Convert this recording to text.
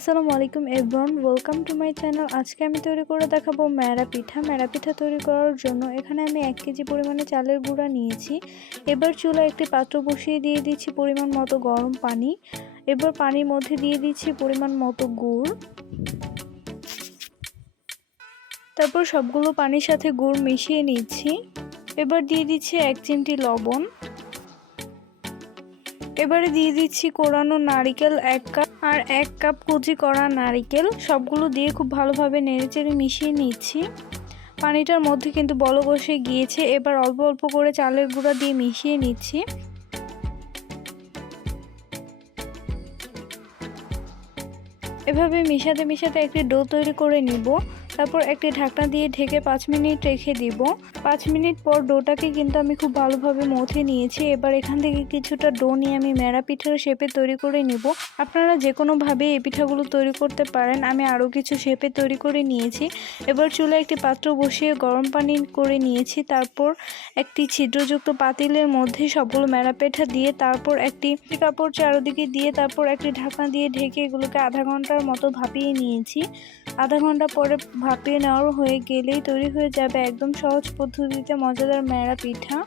আসসালামু আলাইকুম, everyone. Welcome to my channel আজকে আমি তৈরি করে দেখাবো ম্যারা পিঠা। ম্যারা পিঠা তৈরি করার জন্য এখানে আমি এক কেজি পরিমাণে চালের গুঁড়া নিয়েছি। এবার চুলা একটি পাত্র বসিয়ে দিয়ে দিচ্ছি পরিমাণ মতো গরম পানি। এবার পানির মধ্যে দিয়ে দিচ্ছি পরিমাণ মতো গুড়। তারপর সবগুলো পানির সাথে গুড় মিশিয়ে নিচ্ছি। এবার দিয়ে দিচ্ছি এক চিমটি লবণ। এবারে দিয়ে দিচ্ছি কোরানো নারিকেল এক কাপ, আর এক কাপ কুচি করা নারিকেল। সবগুলো দিয়ে খুব ভালোভাবে নেড়েচেড়ে মিশিয়ে নিচ্ছি। পানিটার মধ্যে কিন্তু বল বসে গিয়েছে। এবার অল্প অল্প করে চালের গুঁড়া দিয়ে মিশিয়ে নিচ্ছি। এভাবে মিশাতে মিশাতে একটি ডো তৈরি করে নিব। তারপর একটি ঢাকনা দিয়ে ঢেকে পাঁচ মিনিট রেখে দিব। পাঁচ মিনিট পর ডোটাকে কিন্তু আমি খুব ভালোভাবে মথে নিয়েছি। এবার এখান থেকে কিছুটা ডো নিয়ে আমি মেরা পিঠার শেপে তৈরি করে নিব। আপনারা যে কোনোভাবে এই পিঠাগুলো তৈরি করতে পারেন। আমি আরও কিছু শেপে তৈরি করে নিয়েছি। এবার চুলে একটি পাত্র বসিয়ে গরম পানি করে নিয়েছি। তারপর একটি ছিদ্রযুক্ত পাতিলের মধ্যে সবগুলো মেরা পিঠা দিয়ে তারপর একটি কাপড় চারোদিকে দিয়ে তারপর একটি ঢাকনা দিয়ে ঢেকে এগুলোকে আধা ঘণ্টার মতো ভাপিয়ে নিয়েছি। আধা ঘণ্টা পরে ভাপিয়ে নেওয়ার হয়ে গেলেই তৈরি হয়ে যাবে একদম সহজ পদ্ধতিতে মজাদার মেরা পিঠা।